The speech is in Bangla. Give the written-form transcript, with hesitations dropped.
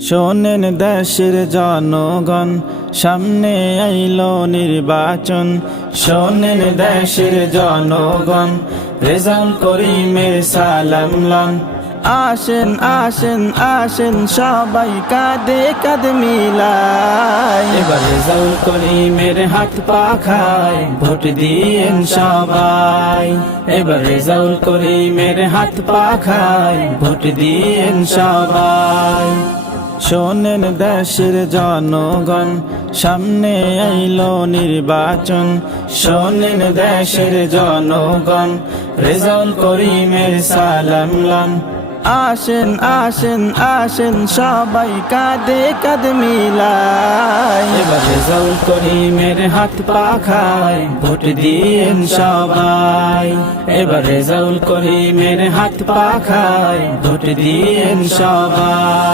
শোনেন দেশের জনগণ, সামনে আইলো নির্বাচন। শোনেন দেশের জনগণ, রেজাউল করিমের সালাম লন। আসেন আসেন আসেন সবাই কাঁধে কাঁধ মিলাই, এবার রেজাউল করিমের হাত পাখায় ভোট দিয়েন সবাই। এবার রেজাউল করিমের হাত পাখায় ভোট দিয়েন সবাই। শোনেন দেশের জনগণ, সামনে আইলো নির্বাচন। শোনেন দেশের জনগণ, রেজাউল করিমের সালাম লন। আসেন আসেন আসেন সবাই কাঁধে কাঁধ মিলাই, এবার রেজাউল করিমের হাত পাখায় ভোট দিয়েন সবাই। এবার রেজাউল করিমের হাত পাখায় ভোট দিয়েন সবাই।